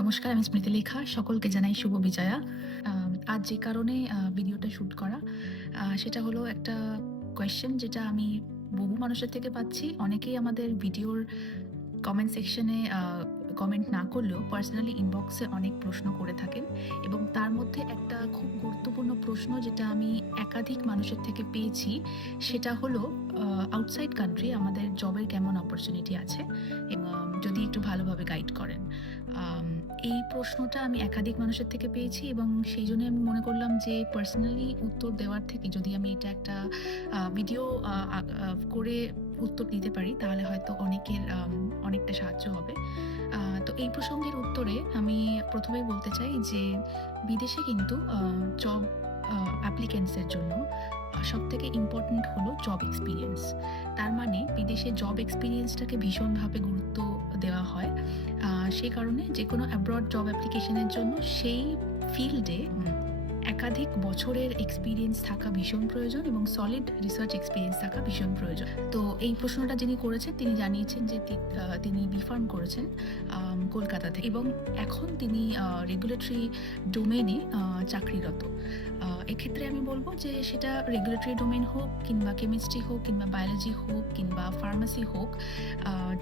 নমস্কার, আমি স্মৃতিলেখা। সকলকে জানাই শুভ বিজয়া। আজ যে কারণে ভিডিওটা শ্যুট করা, সেটা হলো একটা কোয়েশ্চেন যেটা আমি বহু মানুষের থেকে পাচ্ছি। অনেকেই আমাদের ভিডিওর কমেন্ট সেকশনে কমেন্ট না করলেও পার্সোনালি ইনবক্সে অনেক প্রশ্ন করে থাকেন, এবং তার মধ্যে একটা খুব গুরুত্বপূর্ণ প্রশ্ন যেটা আমি একাধিক মানুষের থেকে পেয়েছি, সেটা হলো আউটসাইড কান্ট্রি আমাদের জবের কেমন অপরচুনিটি আছে, এবং যদি একটু ভালোভাবে গাইড করেন। এই প্রশ্নটা আমি একাধিক মানুষের থেকে পেয়েছি, এবং সেই জন্য আমি মনে করলাম যে পার্সোনালি উত্তর দেওয়ার থেকে যদি আমি এটা একটা ভিডিও করে উত্তর দিতে পারি, তাহলে হয়তো অনেকের অনেকটা সাহায্য হবে। তো এই প্রসঙ্গের উত্তরে আমি প্রথমেই বলতে চাই যে বিদেশে কিন্তু জব অ্যাপ্লিক্যান্টসের জন্য সবথেকে ইম্পর্ট্যান্ট হলো জব এক্সপিরিয়েন্স। তার মানে বিদেশে জব এক্সপিরিয়েন্সটাকে ভীষণভাবে গুরুত্ব দেওয়া হয়। সেই কারণে যে কোনো অ্যাব্রড জব অ্যাপ্লিকেশনের জন্য সেই ফিল্ডে একাধিক বছরের এক্সপিরিয়েন্স থাকা ভীষণ প্রয়োজন, এবং সলিড রিসার্চ এক্সপিরিয়েন্স থাকা ভীষণ প্রয়োজন। তো এই প্রশ্নটা যিনি করেছেন তিনি জানিয়েছেন যে তিনি বিফার্ম করেছেন কলকাতা থেকে, এবং এখন তিনি রেগুলেটরি ডোমেনে চাকরিরত। এক্ষেত্রে আমি বলবো যে সেটা রেগুলেটরি ডোমেন হোক, কিংবা কেমিস্ট্রি হোক, কিংবা বায়োলজি হোক, কিংবা ফার্মাসি হোক,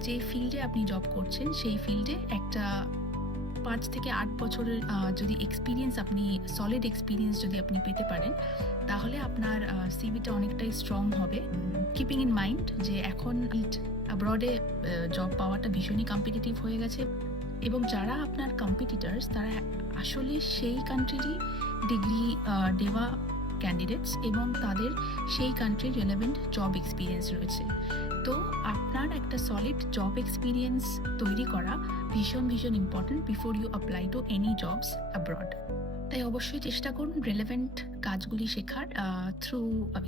যে ফিল্ডে আপনি জব করছেন সেই ফিল্ডে একটা 5 থেকে 8 বছরের যদি এক্সপিরিয়েন্স, আপনি সলিড এক্সপিরিয়েন্স যদি আপনি পেতে পারেন, তাহলে আপনার সিভিটা অনেকটাই স্ট্রং হবে। কিপিং ইন মাইন্ড যে এখন অ্যাব্রডে জব পাওয়াটা ভীষণই কম্পিটিটিভ হয়ে গেছে, এবং যারা আপনার কম্পিটিটার্স তারা আসলে সেই কান্ট্রিরই ডিগ্রি দেওয়া ক্যান্ডিডেটস, এবং তাদের সেই কান্ট্রির রেলেভেন্ট জব এক্সপিরিয়েন্স রয়েছে। তো আপনার একটা সলিড জব এক্সপিরিয়েন্স তৈরি করা ভীষণ important before you apply to any jobs abroad. তাই অবশ্যই চেষ্টা করুন রেলেভেন্ট কাজগুলি শেখার, through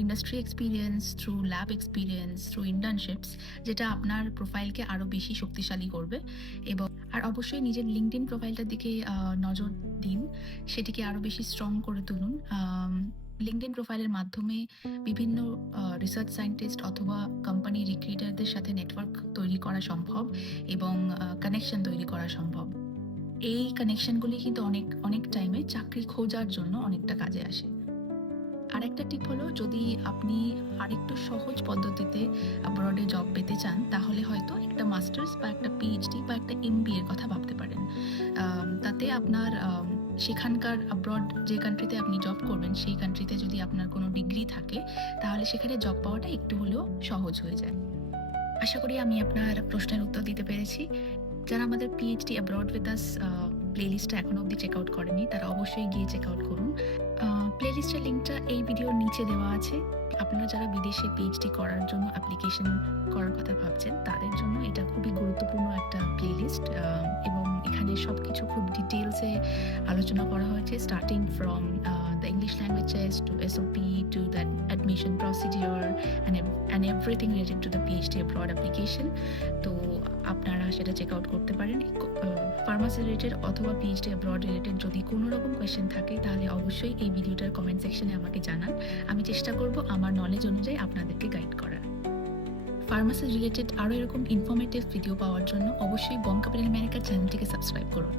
industry experience, through lab experience, through internships, যেটা আপনার প্রোফাইলকে আরও বেশি শক্তিশালী করবে। এবং আর অবশ্যই নিজের লিঙ্কডইন প্রোফাইলটার দিকে নজর দিন, সেটিকে আরও বেশি স্ট্রং করে তুলুন। লিঙ্কডইন প্রোফাইলের মাধ্যমে বিভিন্ন রিসার্চ সায়েন্টিস্ট অথবা কোম্পানি রিক্রুটারদের সাথে নেটওয়ার্ক তৈরি করা সম্ভব, এবং কানেকশন তৈরি করা সম্ভব। এই কানেকশনগুলি কিন্তু অনেক টাইমে চাকরি খোঁজার জন্য অনেকটা কাজে আসে। আরেকটা টিপ হলো, যদি আপনি আরেকটু সহজ পদ্ধতিতে অ্যাব্রডে জব পেতে চান, তাহলে হয়তো একটা মাস্টার্স বা একটা পিএইচডি বা একটা এমবিএর কথা ভাবতে পারেন। তাতে আপনার সেখানকার অ্যাব্রড যে কান্ট্রিতে আপনি জব করবেন সেই কান্ট্রিতে যদি আপনার কোনো ডিগ্রি থাকে, তাহলে সেখানে জব পাওয়াটা একটু হলেও সহজ হয়ে যায়। আশা করি আমি আপনার প্রশ্নের উত্তর দিতে পেরেছি। যারা আমাদের পিএইচডি অ্যাব্রড উইথ আস প্লেলিস্টটা এখনো অবধি চেক আউট করেনি, তারা অবশ্যই গিয়ে চেক আউট করুন। প্লেলিস্টের লিঙ্কটা এই ভিডিওর নিচে দেওয়া আছে। আপনারা যারা বিদেশে পিএইচডি করার জন্য অ্যাপ্লিকেশন করার কথা ভাবছেন, তাদের জন্য এটা খুবই গুরুত্বপূর্ণ একটা প্লেলিস্ট, এবং এখানে সব কিছু খুব ডিটেলসে আলোচনা করা হয়েছে, starting from the English language test to SOP to the admission procedure and everything related to the PhD abroad application. তো আপনারা সেটা চেক আউট করতে পারেন। ফার্মাসি রিলেটেড অথবা পিএইচডি অ্যাব্রড রিলেটেড যদি কোনো রকম কোয়েশ্চেন থাকে, তাহলে অবশ্যই এই ভিডিওটার কমেন্ট সেকশনে আমাকে জানান। আমি চেষ্টা করব আমার নলেজ অনুযায়ী আপনাদেরকে গাইড করার। ফার্মাসি রিলেটেড আরও এরকম ইনফরমেটিভ ভিডিও পাওয়ার জন্য অবশ্যই বং ক্যাপিটাল আমেরিকা চ্যানেলটিকে সাবস্ক্রাইব করুন।